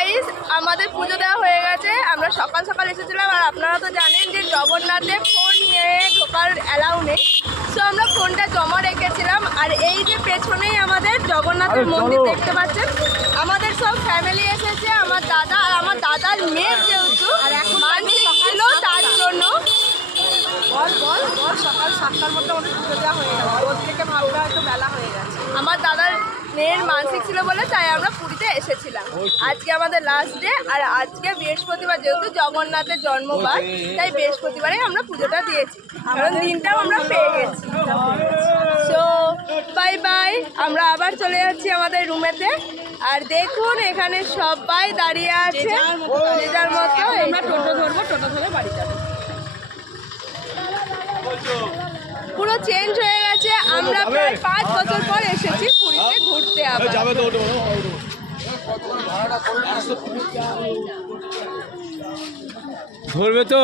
Guys, আমাদের পুজো দেওয়া হয়ে গেছে। আমরা সকাল সকাল এসেছিলাম, আর আপনারা তো জানেন যে জগন্নাথে ফোন নিয়ে ঢোকার অ্যালাউ নেই। সো আমরা ফোনটা জমা রেখেছিলাম। আর এই যে পেছনেই আমাদের জগন্নাথের মন্দির দেখতে পাচ্ছেন। আমাদের সব ফ্যামিলি এসেছে, আমার দাদা আর আমার দাদার মেয়ের যেহেতু মানসিক ছিল তার জন্য। সকাল 7টার মধ্যে আমাদের পুজো দেওয়া হয়ে গেল। রোদ থেকে ভাবলে হয়তো বেলা হয়ে গেছে। আমার দাদার মেয়ের মানসিক ছিল বলে তাই আমরা পুরীতে এসেছিলাম। আজকে আমাদের লাস্ট ডে, আর আজকে বৃহস্পতিবার যেহেতু জগন্নাথের জন্মবার, তাই বৃহস্পতিবারে আমরা পুজোটা দিয়েছি, কারণ দিনটাও আমরা পেয়ে গেছি। সো বাই বাই, আমরা আবার চলে যাচ্ছি আমাদের রুমেতে। আর দেখুন এখানে সবাই দাঁড়িয়ে আছে যে যার মতো। আমরা টোটো ধরবো, টোটো ধরে বাড়ি যাবো। পুরো চেঞ্জ হয়ে গেছে। আমরা প্রায় 5 বছর পর এসেছি পুরীতে ঘুরতে। আবার ধরবে তো।